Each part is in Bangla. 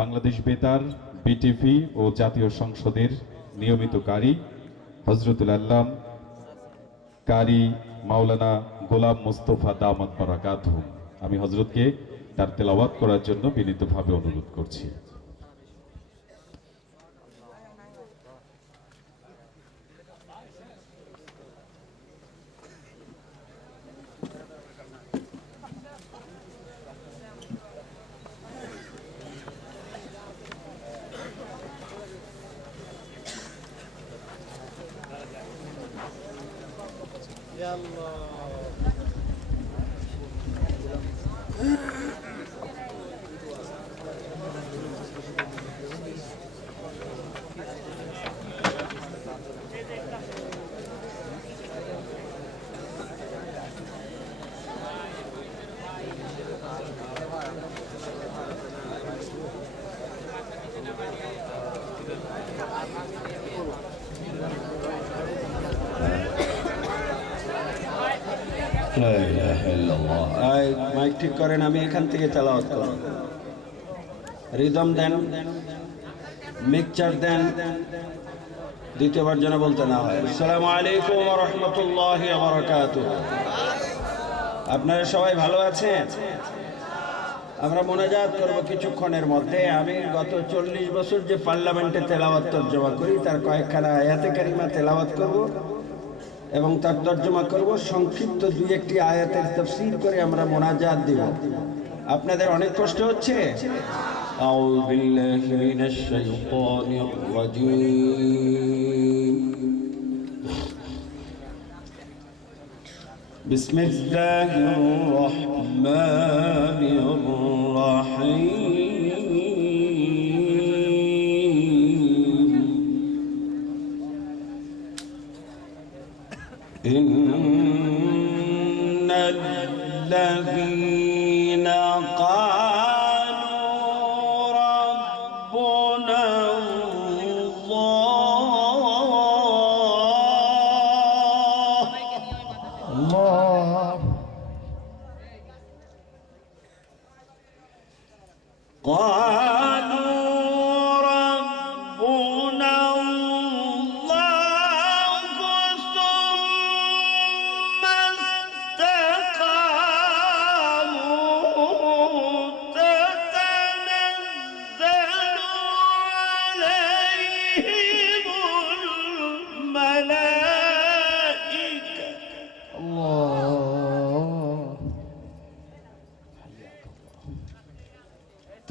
বাংলাদেশ বেতার, বিটিভি ও জাতীয় সংসদের নিয়মিত কারি হযরতুল আল্লাম কারি মাওলানা গোলাম মোস্তফা দামাত বারাকাতুহু। আমি হযরতকে তার তেলাওয়াত করার জন্য বিনীতভাবে অনুরোধ করছি। মাইক ঠিক করেন, আমি এখান থেকে তেলাওয়াত করব। রিদম দেন, মিক্সচার দেন, দ্বিতীয়বার যেন বলতে না হয়। আসসালামু আলাইকুম ওয়া রাহমাতুল্লাহি ওয়া বারাকাতুহু। আপনারা সবাই ভালো আছেন? আমরা মোনাজাত করব কিছুক্ষণের মধ্যে। আমি গত 40 বছর যে পার্লামেন্টে তেলাওয়াত তর্জমা করি তার কয়েকখানা আয়াতে কারিমা তেলাওয়াত করব এবং তার তর্জমা করব। সংক্ষিপ্ত দুই একটি আয়াতের তাফসীর করে আমরা মোনাজাত দেব। আপনাদের অনেক কষ্ট হচ্ছে? আউযু বিল্লাহি মিনাশ শাইতানির রাজীম। বিসমিল্লাহির রহমানির রহিম। ইন্নাল্লাযীনা ক্বালু রাব্বুনা আল্লাহ ক্বালু রাব্বুনা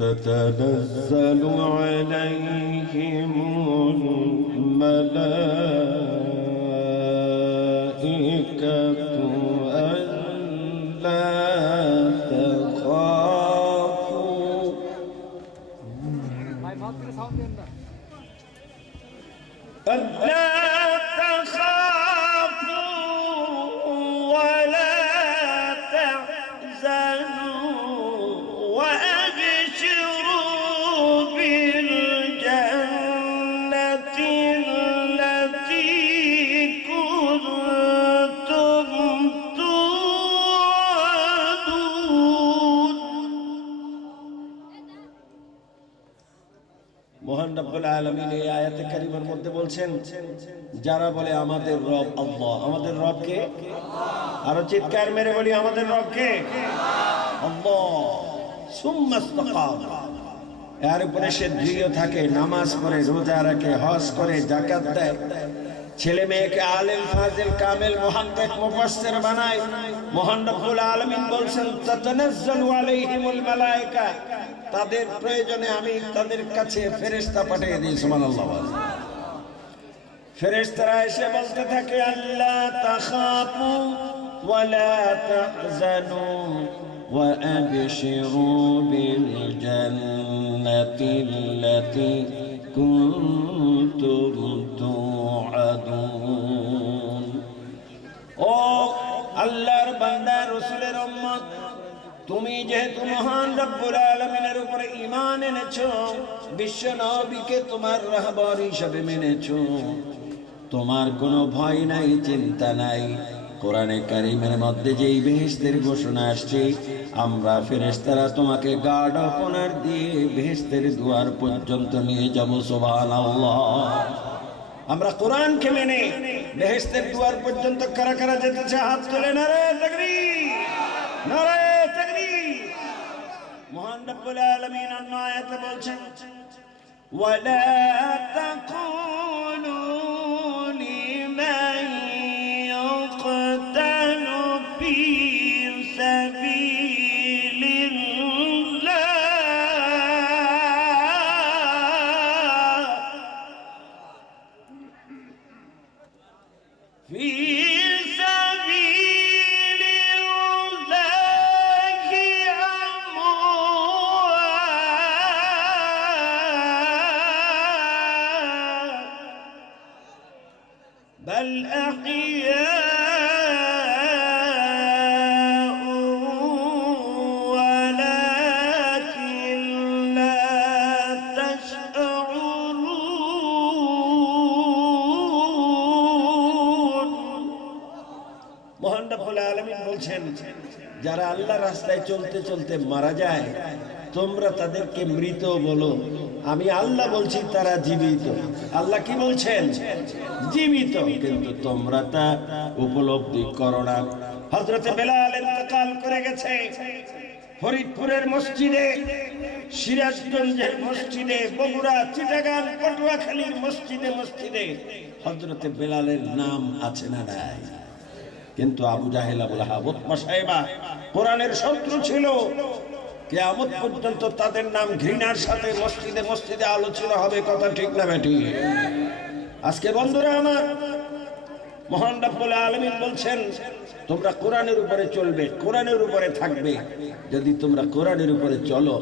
تتنزل عليهم الملائكة ألا تخافوا ألا تخافوا ولا تحزنوا وأبشروا بالجنة التي كنتم توعدون। মহান রব্বুল আলামিন এই আয়াতে কারিমার মধ্যে বলছেন, যারা বলে আমাদের রব আল্লাহ, আমাদের রব কে? আরো চিৎকার মেরে বলি, আমাদের রব কে? আল্লাহ। সুম্মা ইসতাকাম, এর উপরে সে দৃঢ় থাকে, নামাজ পড়ে, রোজা রাখে, হজ করে, যাকাত দেয়, ছেলে মেয়েকে আলেম ফাজিল কামেল মুহাদ্দিস মুফাসসির বানায়। মহান রব্বুল আলামিন বলছেন, তাতানাজ্জালু আলাইহিমুল মালায়েকা, তাদের প্রয়োজনে আমি তাদের কাছে ফেরেশতা পাঠিয়ে দিই। সুবহানাল্লাহ। ফেরেশতারা এসে বলতে থাকে, আল্লাহ তাখাফু ওয়ালা তাহজানু وأبشروا بالجنة التي كنتم توعدون। ও আল্লাহর বান্দা, রাসূলের উম্মত, তুমি যেহেতু মহান রব্বুল আলামিনের উপরে ঈমান এনেছো, বিশ্ব নবীকে তোমার রাহবার হিসেবে মেনেছো, তোমার কোনো ভয় নাই, চিন্তা নাই। কোরআনে কারীমের মধ্যে যেই বেহেশতের ঘোষণা আসছে, আমরা ফেরেশতারা তোমাকে গার্ড অফ অনার দিয়ে বেহেশতের দুয়ার পর্যন্ত নিয়ে যাব। সুবহানাল্লাহ। আমরা কোরআনকে মেনে বেহেশতের দুয়ার পর্যন্ত কারা কারা যেতে চায় হাত তুলে নারে তাকবীর, নারে তাকবীর। মহান রব্বুল আলামিন অন্য আয়াতে বলছেন, ওয়ালা তাকুলু লিমান ইয়াকতালু ফী সাবিলিল্লাহ في سبيل الله أموات بل أحياء ولكن لا تشعرون। মহান রব্বুল আলামিন বলছেন, যারা আল্লাহর রাস্তায় চলতে চলতে মারা যায় তোমরা তাদেরকে মৃত বলো, আমি আল্লাহ বলছি তারা জীবিত। আল্লাহ কি বলছেন? জীবিত, কিন্তু তোমরা তা উপলব্ধি করো না। হযরতে বেলাল ইন্তেকাল করে গেছে ফরিদপুরের মসজিদে, সিরাজগঞ্জের মসজিদে, বগুড়া, চিটাগাং, পটুয়াখালীর মসজিদে মসজিদে হযরতে বেলালের নাম আছে না নাই? কিন্তু আবু জাহেল, আবু লাহাব, উতবা, সাইবা কোরআনের শত্রু ছিল। কিয়ামত পর্যন্ত তাদের নাম ঘৃণার সাথে মসজিদে মসজিদে আলোচনা হবে। কথা ঠিক না বেটি? আজকে বন্ধুরা আমার, মহান রব্বুল আলামিন বলছেন তোমরা কোরআনের উপরে চলবে, কোরআনের উপরে থাকবে। যদি তোমরা কোরআনের উপরে চলো,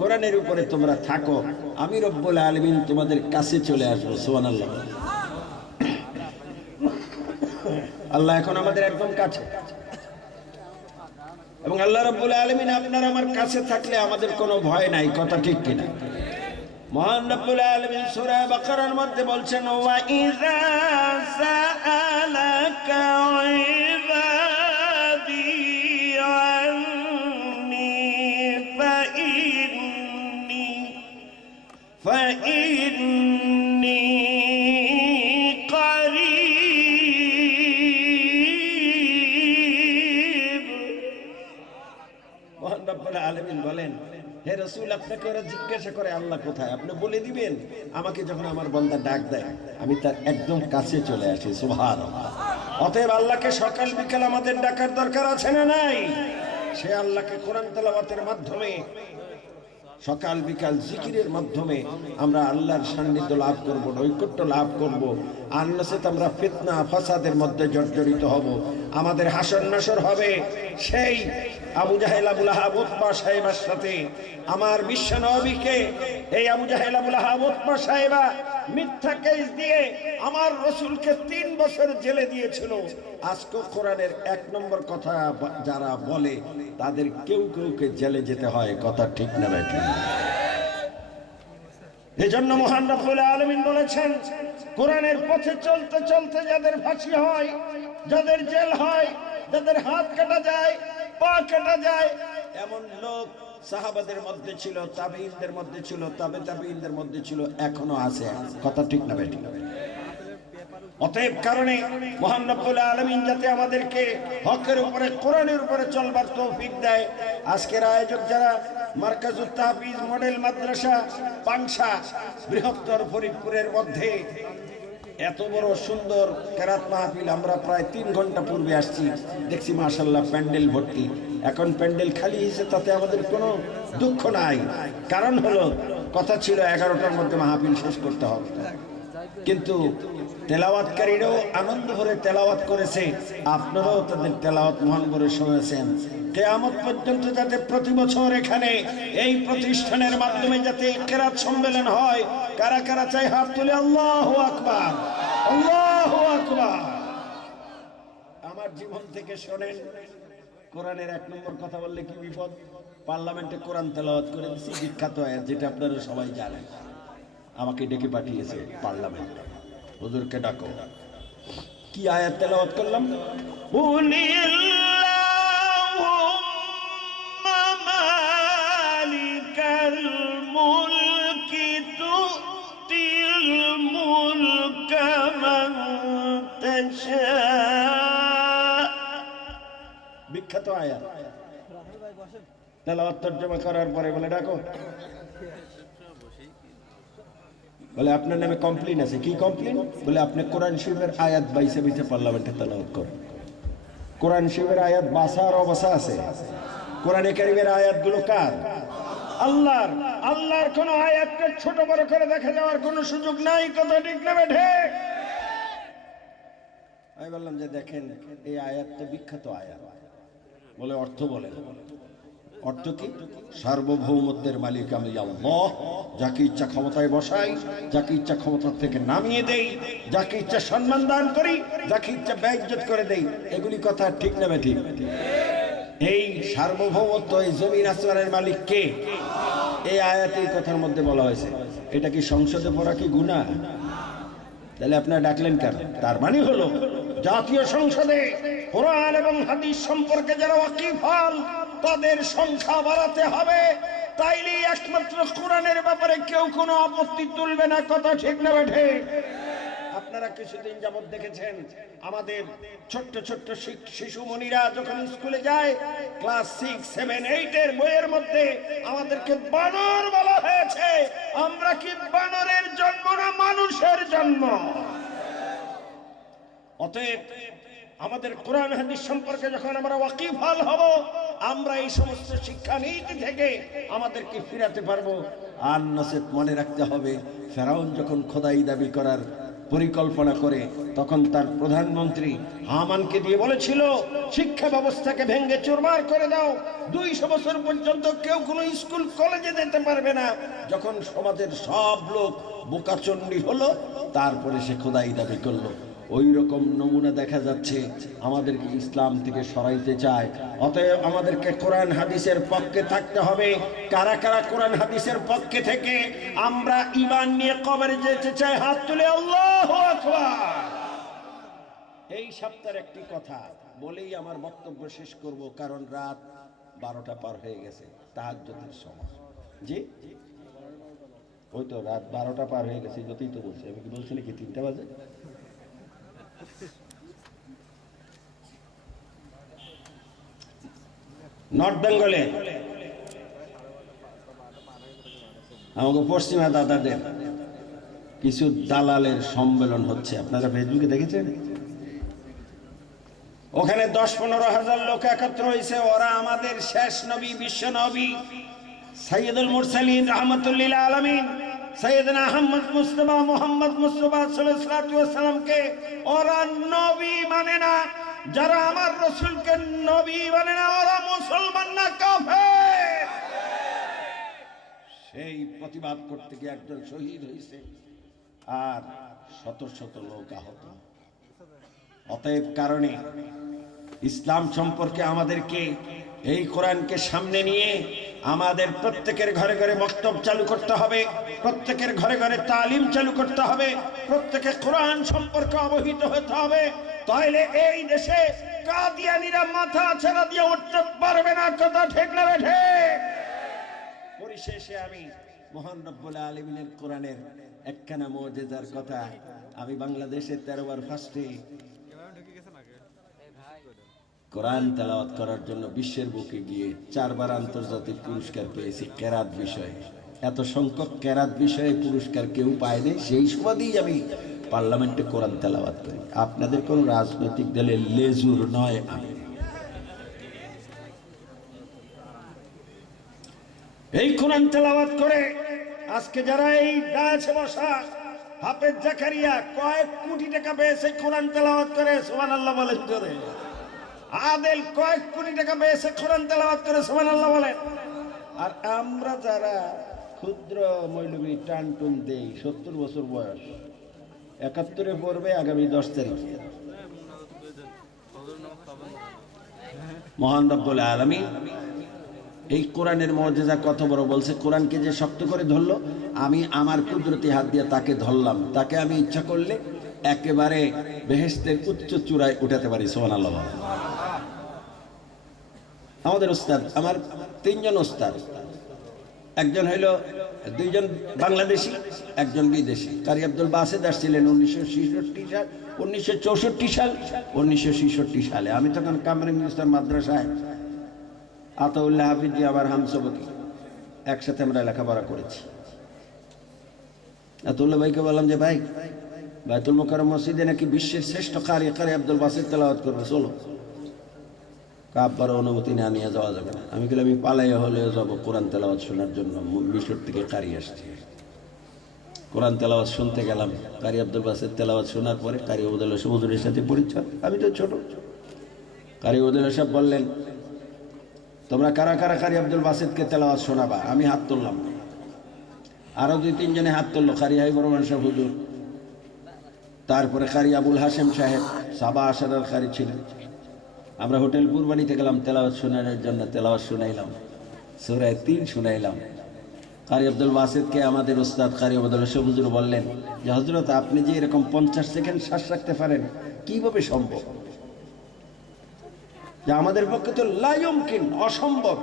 কোরআনের উপরে তোমরা থাকো, আমি রব্বুল আলামিন তোমাদের কাছে চলে আসবো। সুবহানাল্লাহ। আল্লাহ এখন আমাদের একদম কাছে, এবং আল্লাহ রাব্বুল আলামিন আপনার আমার কাছে থাকলে আমাদের কোনো ভয় নাই। কথা ঠিক কিনা? মহান রাব্বুল আলামিন সূরা বাকারার মধ্যে বলছেন, ওয়া ইযা সাআলাকা ইবাদি আন্নী ফাইন্নী আলামিন বলেন, হে রাসূল, আপনাকে ওরা জিজ্ঞাসা করে আল্লাহ কোথায়, আপনি বলে দিবেন আমাকে যখন আমার বান্দা ডাক দেয় আমি তার একদম কাছে চলে আসি। সুবহানাল্লাহ। অতএব আল্লাহকে সকাল বিকাল আমাদের ডাকার দরকার আছে না নাই? সে আল্লাহকে কোরআন তেলাওয়াতের মাধ্যমে, সকাল বিকাল জিকিরের মাধ্যমে আমরা আল্লাহর সান্নিধ্য লাভ করব, নৈকট্য লাভ করব। আর নচেত আমরা ফিতনা ফাসাদের মধ্যে জর্জরিত হব। আমাদের হাসর নাসর হবে সেই আবু জাহেল, আবু লাহাব, উতবা, সাইবার সাথে। আমার বিশ্ব নবীকে এই আবু জাহেল, আবু লাহাব, উতবা, সাইবা মিথ্যা কেস দিয়ে আমার রাসূলকে 3 বছর জেলে দিয়েছিল। আজকে কোরআনের 1 নম্বর কথা যারা বলে তাদের কেউ কেউকে জেলে যেতে হয়। কথা ঠিক না বেঠিক? এজন্য মহান রব্বুল আলামিন বলেছেন, কোরআনের পথে চলতে চলতে যাদের ফাঁসি হয়, যাদের জেল হয়, যাদের হাত কাটা যায়, পা কাটা যায়, এমন লোক সাহাবাদের মধ্যে ছিল, তাবেঈনদের মধ্যে ছিল, তাবেঈনদের মধ্যে ছিল, এখনো আছে। কথা ঠিক না বেঠিক? অতএব কারণে মহান রব্বুল আলামিন যাতে আমাদেরকে হকের উপরে, কোরআনের উপরে চলবার তৌফিক দেয়। আজকের আয়োজক যারা, মারকাজুত তাহফিজ মডেল মাদ্রাসা পাংশা, বৃহত্তর ফরিদপুরের মধ্যে এত বড় সুন্দর কেরাত মাহফিল, আমরা প্রায় 3 ঘন্টা পূর্বে আসছি, দেখছি মাশাআল্লাহ প্যান্ডেল ভর্তি। এখন প্যান্ডেল খালি হয়েছে, তাতে আমাদের কোনো দুঃখ নাই। কারণ হলো, কথা ছিল 11টার মধ্যে মাহফিল শেষ করতে হবে, কিন্তু তেলাওয়াতকারীরাও আনন্দ ভরে তেলাওয়াত করেছে, আপনারাও তাদের তেলাওয়াত মহান করে শুনেছেন। কিয়ামত পর্যন্ত যাতে প্রতি বছর এখানে এই প্রতিষ্ঠানের মাধ্যমে যাতে কেরাত সম্মেলন হয়, কারা কারা চাই হাত তুলে আল্লাহু আকবার, আল্লাহু আকবার। আমার জীবন থেকে শোনেন, কোরআনের 1 নম্বর কথা বললে কি বিপদ? পার্লামেন্টে কোরআন তেলাওয়াত করে দিচ্ছি, বিখ্যাত আয়াত, যেটা আপনারা সবাই জানেন। আমাকে ডেকে পাঠিয়েছে পার্লামেন্ট, হুজুরকে ডাকো। কি আয়াত তেলাওয়াত করলাম? কুলিল্লাহুম্মা মালিকাল মুলকি তুতিল মুলকা মান তাশা। বিখ্যাত আয়াত। তেলাওয়াত তরজমা করার পরে বলে ডাকো, বলে আপনার নামে কমপ্লেন আছে। কি কমপ্লেন? বলে আপনি কোরআন শরীফের আয়াত বাইসে বাইসে পার্লামেন্টে তেলাওয়াত করেন। কোরআন শরীফের আয়াত বাসা আর অবাসা আছে। কোরআনে কারীমের আয়াতগুলো কার? আল্লাহর। আল্লাহর কোন আয়াতকে ছোট বড় করে দেখা যাওয়ার কোনো সুযোগ নাই। কথা ঠিক না বেঠে? আমি বললাম যে দেখেন এই আয়াত তো বিখ্যাত আয়াত। বলে অর্থ বলেন। অর্থ কি? সার্বভৌমত্বের মালিক আমি আল্লাহ, যাকে ইচ্ছা ক্ষমতায় বসাই, যাকে ইচ্ছা ক্ষমতা থেকে নামিয়ে দেই, যাকে ইচ্ছা সম্মান দান করি, যাকে ইচ্ছা বেইজ্জত করে দেই। এগুলি কথা ঠিক না ঠিক? এই সার্বভৌমত্ব, এই জমিন আসমানের মালিক কে? এই আয়াতে এই কথার মধ্যে বলা হয়েছে। এটা কি সংসদে পড়া কি গুনাহ? তাহলে আপনারা ডাকলেন কেন? তার মানে হলো জাতীয় সংসদে কোরআন এবং হাদিস সম্পর্কে যারা ওয়াকিবহাল তাদের সংখ্যা বাড়াতে হবে। তাইলে একমাত্র কোরআনের ব্যাপারে কেউ কোনো আপত্তি তুলবে না। কথা ঠিক না বেঠে? আপনারা কিছুদিন যাবত দেখেছেন আমাদের ছোট্ট ছোট্ট শিশুমণিরা যখন স্কুলে যায়, ক্লাস 6, 7, 8 এর বইয়ের মধ্যে আমাদেরকে বানর বলা হয়েছে। আমরা কি বানরের জন্ম না মানুষের জন্ম? অতএব আমাদের কোরআন হাদিস সম্পর্কে যখন আমরা ওয়াকিবহাল হব, আমরা এই সমস্ত শিক্ষা নীতি থেকে আমাদেরকে ফিরাতে পারবো। আর নসেত মনে রাখতে হবে, ফেরাউন যখন খোদাই দাবি করার পরিকল্পনা করে তখন তার প্রধানমন্ত্রী হামানকে দিয়ে বলেছিল শিক্ষা ব্যবস্থাকে ভেঙে চুরমার করে দাও, 200 বছর পর্যন্ত কেউ কোনো স্কুল কলেজে যেতে পারবে না। যখন সমাজের সব লোক বোকাচণ্ডী হলো, তারপরে সে খোদাই দাবি করলো। ওই রকম নমুনা দেখা যাচ্ছে আমাদেরকে ইসলাম থেকে সরাইতে চায়। অতএব আমাদেরকে কোরআন হাদিসের পক্ষে থাকতে হবে। কারা কারা কোরআন হাদিসের পক্ষে থেকে আমরা ঈমান নিয়ে কবরে যেতে চাই? হাত তুলে আল্লাহু আকবার। এই সপ্তাহের একটি কথা বলেই আমার বক্তব্য শেষ করব, কারণ রাত 12টা পার হয়ে গেছে, তাহাজ্জুদের সময়। জি, ওই তো রাত 12টা পার হয়ে গেছে, যতই তো বলছি। আমি কি বলছি নাকি 3টা বাজে? নর্থ বেঙ্গলে আমাকে পশ্চিমা দাদাদের কিছু দালালের সম্মেলন হচ্ছে। আপনারা ফেসবুকে দেখেছেন? ওখানে 10-15 হাজার লোক একত্র হয়েছে। ওরা আমাদের শেষ নবী, বিশ্ব নবী সাইয়্যিদুল মুরসালিন রাহমাতুল্লিল আলামিন সৈয়দনা আহমদ মুস্তাফা মুহাম্মদ মুস্তাফা সাল্লাল্লাহু আলাইহি ওয়াসাল্লামকে ওরা নবী মানে না। যারা আমার রাসূলকে নবী মানে না, ওরা মুসলমান না, কাফের। সেই প্রতিবাদ করতে গিয়ে একজন শহীদ হয়েছে আর শত শত লোক আহত। অতএব কারণে ইসলাম সম্পর্কে আমাদেরকে এই কোরআনকে সামনে নিয়ে আমাদের প্রত্যেকের ঘরে ঘরে মক্তব চালু করতে হবে, প্রত্যেকের ঘরে ঘরে তালিম চালু করতে হবে, প্রত্যেকে কোরআন সম্পর্কে অবহিত হতে হবে। তাইলে এই দেশে কাদিয়ানীরা মাথা ছেড়া দিয়ে উঠতে পারবে না। কথা ঠিক না বেঠে? পরিশেষে আমি মহান রব্বুল আলামিনের কোরআনের একখানা মুজিজার কথা আমি বাংলাদেশের 13 বার ফার্স্টে কোরআন তেলাওয়াত করার জন্য বিশ্বের বুকে গিয়ে 4 বার আন্তর্জাতিক পুরস্কার পেয়েছি কেরাত বিষয়ে। এত সংখ্যক কেরাত বিষয়ে পুরস্কার কেউ পায়নি। সেই সুবাদেই আমি পার্লামেন্টে কোরআন তেলাওয়াত করি। আপনাদের কোন রাজনৈতিক দলের লেজুর নয় আমি। এই কোরআন তেলাওয়াত করে আজকে যারা এই গাছে বসা হাফেজ জাকারিয়া কয়েক কোটি টাকা পেয়েছে কোরআন তেলাওয়াত করে, সুবহানাল্লাহ বলেন জোরে। আদেল কয়েক কোটি টাকা পেয়েছে কোরআন তেলাওয়াত করে, সুবহানাল্লাহ বলেন। আর আমরা যারা ক্ষুদ্র মৌলবী টানটুন দেই, 70 বছর বয়স, 71-এ পড়বে আগামী 10 তারিখ। মহান রব্বুল আলামিন এই কোরআনের মুজিজা কত বড় বলছে। কোরআনকে যে শক্ত করে ধরলো, আমি আমার কুদরতি হাত দিয়ে তাকে ধরলাম। তাকে আমি ইচ্ছা করলে একেবারে বেহেশতের উচ্চ চূড়ায় উঠাতে পারি। সুবহানাল্লাহ। আমাদের উস্তাদ, আমার তিনজন উস্তাদ, একজন হইল, দুইজন বাংলাদেশি, একজন বিদেশি। কারি আব্দুল বাসেদ আসছিলেন 1966 সাল, 1964 সাল, 1966 সালে। আমি তখন কামরুল মাদ্রাসায় আতাউল্লাহ হাফিজি আমার হামসবকি, একসাথে আমরা লেখাপড়া করেছি। আতাউল্লাহ ভাইকে বললাম যে ভাই, বাইতুল মোকাররম মসজিদে নাকি বিশ্বের শ্রেষ্ঠ কারি আব্দুল বাসেদ তেলাওয়াত করবে, চলো। কাব্বার অনুমতি না নিয়ে যাওয়া যাবে না। আমি বললাম আমি পালাইয়া হলেও যাবো কোরআন তেলাওয়াত শোনার জন্য। মিশর থেকে কারি আসছে, কোরআন তেলাওয়াত শুনতে গেলাম। কারি আব্দুল বাসেদ তেলাওয়াত শোনার পরে কারি ওবায়দুল হুজুরের সাথে পরিচয়। আমি তো ছোট। কারি ওবায়দুল সাহেব বললেন, তোমরা কারা কারা কারি আব্দুল বাসেদকে তেলাওয়াত শোনাবা? আমি হাত তুললাম, আরো দুই তিনজনে হাত তুললো। কারি হাবিবুর রহমান সাহেব হুজুর, তারপরে কারি আবুল হাশেম সাহেব, সাবা আশারার কারি ছিলেন। আমরা হোটেল কুরবানিতে গেলাম তেলাওয়াত শোনানোর জন্য। তেলাওয়াত শুনাইলাম, সূরা 3 শুনাইলাম। কারি আব্দুল বাসেদকে আমাদের উস্তাদ কারি ওবায়দুল সাহেব হুজুর বললেন যে হযরত, আপনি যে এরকম 50 সেকেন্ড শ্বাস রাখতে পারেন, কিভাবে সম্ভব? যে আমাদের পক্ষে তো লা ইউমকিন, অসম্ভব।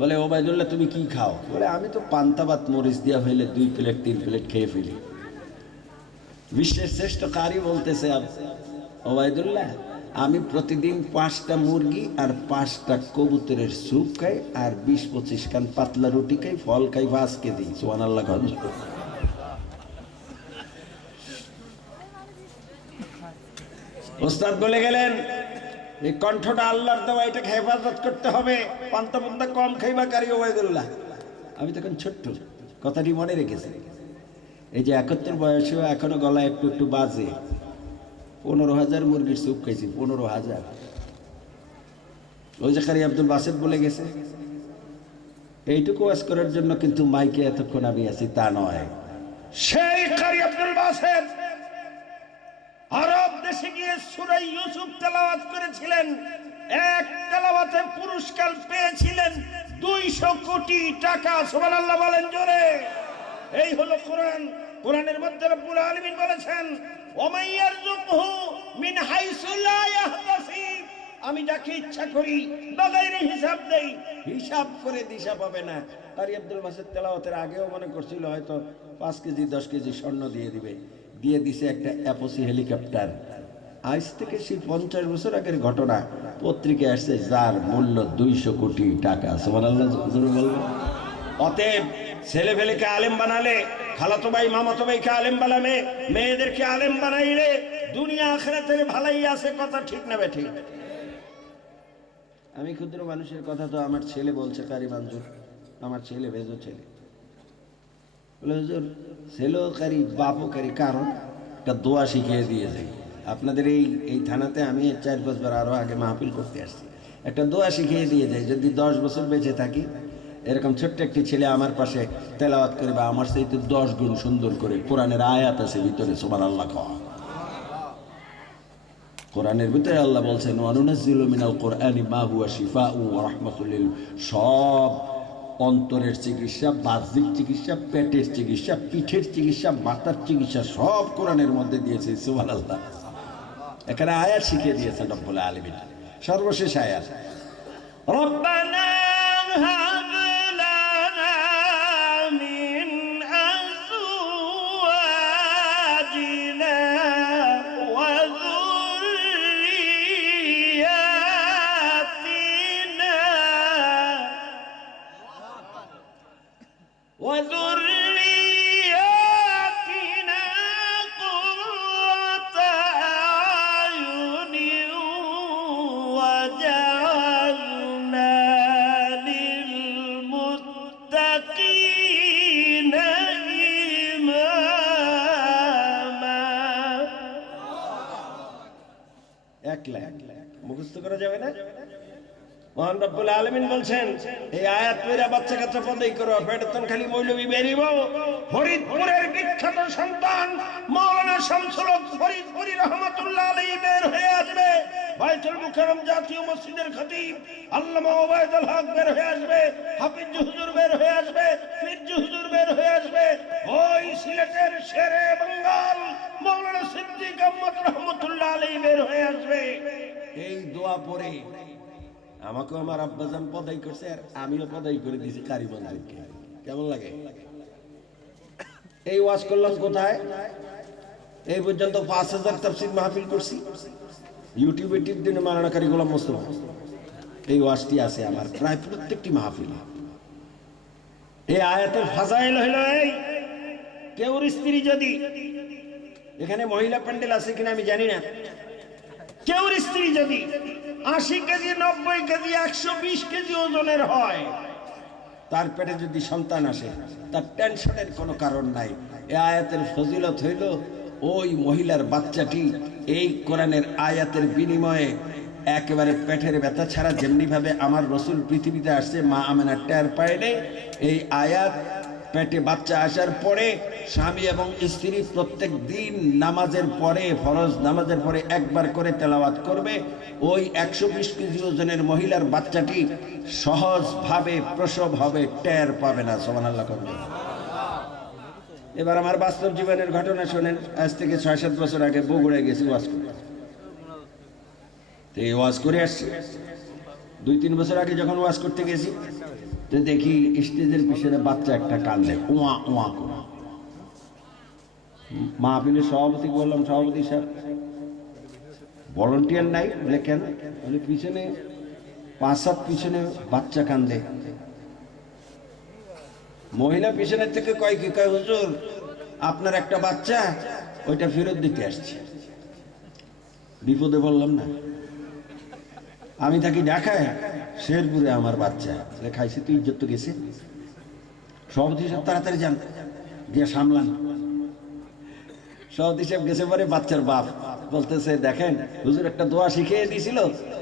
বলে ওবায়দুল্লাহ তুমি কি খাও? বলে আমি তো পান্তা ভাত মরিচ দিয়া হইলে 2 প্লেট 3 প্লেট খেয়ে ফেলি। বিশ্বের শ্রেষ্ঠ কারি বলতেছে ওবায়দুল্লাহ, আমি প্রতিদিন 5টা মুরগি আর 5টা কবুতরের স্যুপ খাই, আর 20-25 খান পাতলা রুটি খাই, ফল খাই 5 কেজি। সুবহানাল্লাহ। ওস্তাদ বলে গেলেন, এই কণ্ঠটা আল্লাহর দেওয়া, এটাকে হেফাজত করতে হবে, পান্তা পুন্তা কম খাইবা কারি ওবায়দুল্লাহ। আমি তখন ছোট্ট, কথাটি মনে রেখেছি। এই যে 71 বয়সেও এখনো গলা একটু একটু বাজে। 15,000 মুরগির স্যুপ খাইছি, 15,000। ওই যে কারি আব্দুল বাসেদ বলে গেছে, এইটুকু ওয়াজ করার জন্য কিন্তু মাইকে এতক্ষণ আমি আছি তা নয়। সেই কারি আব্দুল বাসেদ আরব দেশে গিয়ে সূরা ইউসুফ তেলাওয়াত করেছিলেন। এক তেলাওয়াতে পুরস্কার পেয়েছিলেন 200 কোটি টাকা। সুবহানাল্লাহ বলেন জোরে। এই হলো কোরআন। কোরআনের মধ্যে রব্বুল আলামিন বলেছেন, ওয়া ইয়ারযুকহু মিন হাইসু লা ইয়াহতাসিব, আমি যাকে ইচ্ছা করি বেগাইরে হিসাব দেই, হিসাব করে দিশা পাবে না। কারি আব্দুল বাসেদ তেলাওয়াতের আগেও মনে করছিল হয়তো 5 কেজি 10 কেজি স্বর্ণ দিয়ে দিবে, দিয়ে দিছে একটা অ্যাপোসি হেলিকপ্টার। আজ থেকে সেই 50 বছর আগের ঘটনা, পত্রিকায় আসছে যার মূল্য 200 কোটি টাকা। সুবহানাল্লাহ জোরে বলবেন। অতএব ছেলে ফেলেকে আলেম বানালে, খালাতো ভাই মামাতো ভাইকে আলেম বানাবে, মেয়েদেরকে আলেম বানাইলে দুনিয়া আখিরাতের ভালাই আছে। কথা ঠিক না বে ঠিক? আমি ক্ষুদ্র মানুষের কথা তো আমার ছেলে বলছে, কারি মঞ্জুর, আমার ছেলে ভেজো ছেলে বলে হুজুর ছেলেও কারি বাপও কারি, কারণ একটা দোয়া শিখিয়ে দিয়ে যাই। আপনাদের এই থানাতে আমি 4-5 বার আরো আগে মাহফিল করতে আসছি, একটা দোয়া শিখিয়ে দিয়ে যাই, যদি 10 বছর বেঁচে থাকি এরকম ছোট্ট একটি ছেলে আমার পাশে তেলাওয়াত করবে, আমার চাইতে 10 গুণ সুন্দর করে। কোরআনের আয়াত আছে ভিতরে, সুবহানাল্লাহ। কোরআনের ভিতরে আল্লাহ বলছেন, ওয়ানুনাজ্জিলু মিনাল কোরআনি মা হুয়া শিফাউ ওয়া রাহমাতুল লিল, সব অন্তরের চিকিৎসা, বাহ্যিক চিকিৎসা, পেটের চিকিৎসা, পিঠের চিকিৎসা, মাথার চিকিৎসা সব কোরআনের মধ্যে দিয়েছে। সুবহানাল্লাহ। এখানে আয়াত শিখিয়ে দিয়েছেন রব্বুল আলামিন। সর্বশেষ আয়াত, রব্বানা হাব লানা মিন আজওয়াজিনা ওয়া যুররিয়াতিনা কুররাতা আয়ুনিন ওয়াজআলনা লিল মুত্তাকিনা ইমামা। 1 লাখ মুখস্থ করা যাবে না? মহান রব্বুল আলামিন বলছেন, এই আয়াত পড়া বাচ্চা কাচ্চা পদেই করো, পেটতন খালি মৌলবি বেরিব। ফরিদপুরের বিখ্যাত সন্তান মাওলানা শামসুল হক ফরিদপুরি রাহমাতুল্লাহ আলাইহি বের হয়ে আসবে। বাইতুল মুকাররম জাতীয় মসজিদের খতিব আল্লামা ওবায়দুল হক বের হয়ে আসবে, হাফিজ হুজুর বের হয়ে আসবে, পীর হুজুর বের হয়ে আসবে। ওই সিলেটের শেরে বাঙ্গাল মাওলানা মোহাম্মদ রহমতুল্লাহ আলাইহি বের হয়ে আসবে। এই দোয়া পড়ে আমাকে আমার আব্বাজান পদাই করছে, আর আমিও পদাই করে দিয়েছি কারি মঞ্জুরকে। কেমন লাগে? এই ওয়াজ করলাম কোথায়? এই পর্যন্ত 5000 তাফসীর মাহফিল করছি। ইউটিউবে টিপ দিনে মাওলানা কারি গোলাম মোস্তফা, এই ওয়াজটি আছে আমার প্রায় প্রত্যেকটি মাহফিলে। এই আয়াতের ফাজাইল হইল এই, কেউর স্ত্রী যদি, এখানে মহিলা প্যান্ডেল আছে কিনা আমি জানি না, কেউর স্ত্রী যদি 80 কেজি, 90 কেজি, 120 কেজি ওজনের হয়, তার পেটে যদি সন্তান আসে, তার টেনশনের কোনো কারণ নাই। এই আয়াতের ফজিলত হইল ওই মহিলার বাচ্চাটি এই কোরআনের আয়াতের বিনিময়ে একেবারে পেটের ব্যথা ছাড়া যেমনি ভাবে আমার রসুল পৃথিবীতে আসছে, মা আমেনা টের পায়নি। এই আয়াত পেটে বাচ্চা আসার পরে স্বামী এবং স্ত্রী প্রত্যেক দিন নামাজের পরে, ফরজ নামাজের পরে একবার করে তেলাওয়াত করবে। ওই 120 কেজি ওজনের মহিলার বাচ্চাটি সহজভাবে প্রসব হবে, টের পাবে না। সুবহানাল্লাহ করবে। এবার আমার বাস্তব জীবনের ঘটনা শোনেন। আজ থেকে 6-7 বছর আগে বগুড়ায় গেছি ওয়াজ করতে। এই ওয়াজ করে আসছি। 2-3 বছর আগে যখন ওয়াজ করতে গেছি, তো দেখি স্টেজের পিছনে বাচ্চা একটা কান্দে, ওয়া ওয়া করে। মাহফিলের সভাপতি বললাম, সভাপতি সাহেব ভলান্টিয়ার নাই? বলে কেন? বলে পিছনে 5-7 পিছনে বাচ্চা কান্দে। মহিলা পিছনের থেকে কয় কি, কয় হুজুর আপনার একটা বাচ্চা, ওইটা ফেরত দিতে আসছে। বিপদে বললাম না, আমি থাকি ঢাকায়, শেরপুরে আমার বাচ্চা খাইছে, তুই ইজ্জত তো গেছে। সভাপতি সাহেব তাড়াতাড়ি যান, গিয়ে সামলান। সভাপতি সাহেব গেছে পরে বাচ্চার বাপ বলতেছে, দেখেন হুজুর একটা দোয়া শিখিয়ে দিয়েছিল,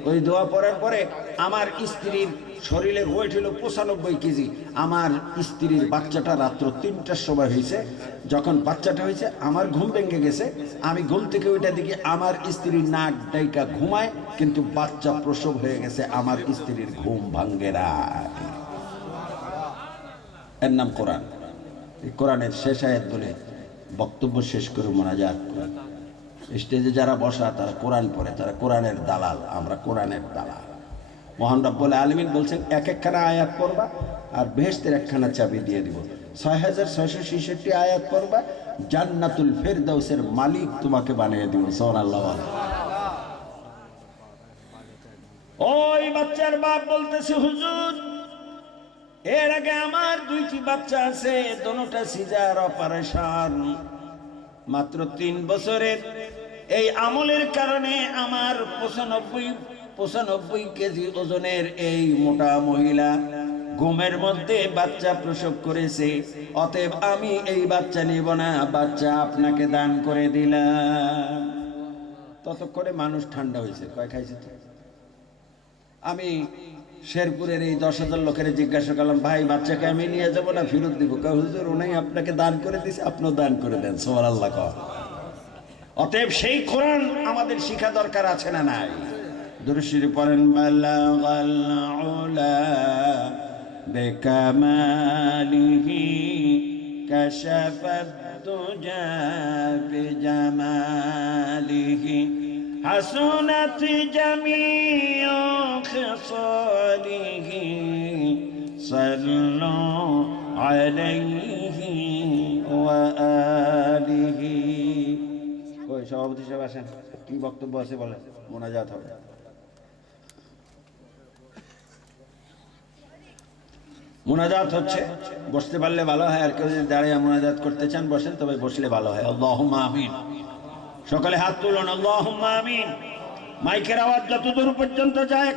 ওই দোয়া পড়ার পরে আমার স্ত্রীর শরীরের ওয়েট হলো 95 কেজি। আমার স্ত্রীর বাচ্চাটা রাত্র 3টার সময় হয়েছে। যখন বাচ্চাটা হয়েছে আমার ঘুম ভেঙে গেছে, আমি ঘুম থেকে ওইটা দিকে আমার স্ত্রীর নাক ডাইকা ঘুমায়, কিন্তু বাচ্চা প্রসব হয়ে গেছে, আমার স্ত্রীর ঘুম ভাঙ্গে না। এর নাম কোরআন। এই কোরআনের শেষ আয়াত বলে বক্তব্য শেষ করে মোনাজাত করে। স্টেজে যারা বসা তারা কোরআন পড়ে, তারা কোরআনের দালাল, আমরা কোরআনের দালাল। মহান রব্বুল আলামিন বলছেন, এক একখানা আয়াত পড়বা আর বেহেশতের একখানা চাবি দিয়ে দিব। 6666 আয়াত পড়বা, জান্নাতুল ফেরদাউসের মালিক তোমাকে বানিয়ে দিব। সুবহানাল্লাহ। ওই বাচ্চার বাপ বলতেছে, হুজুর এর আগে আমার 2টি বাচ্চা আছে, দোনোটা সিজার অপারেশন। মাত্র 3 বছরের এই আমলের কারণে আমার 95 কেজি ওজনের এই মোটা মহিলা ঘুমের মধ্যে বাচ্চা প্রসব করেছে। অতএব আমি এই বাচ্চা নিব না, বাচ্চা আপনাকে দান করে দিলাম। ততক্ষণে মানুষ ঠান্ডা হয়েছে, কয় খাইছে তো। আমি শেরপুরের এই 10,000 লোকের জিজ্ঞাসা করলাম, ভাই বাচ্চাকে আমি নিয়ে যাবো না ফেরত দিব? কয় হুজুর উনি আপনাকে দান করে দিয়েছে, আপনিও দান করে দেন। সুবহানাল্লাহ। অতএব সেই কোরআন আমাদের শিখা দরকার আছে না নাই? দুরূদ শরীফ পড়েন, বালাগাল উলা বিকামালিহি কাশাফাত দুজা বিজামালিহি হাসুনাত জামিউ খিসালিহি সাল্লু আলাইহি ওয়া আলিহি। ওই সভাপতি সাহেব আসেন, কি বক্তব্য আছে বলেন, মোনাজাত হবে। মোনাজাত হচ্ছে, বসতে পারলে ভালো হয়, আর কেউ যদি দাঁড়িয়ে মোনাজাত করতে চান বসেন, তবে বসলে ভালো হয়। আল্লাহুম্মা আমিন। সকলে হাত তুলুন, আল্লাহুম্মা আমিন। মাইকের আওয়াজ যতদূর পর্যন্ত যায়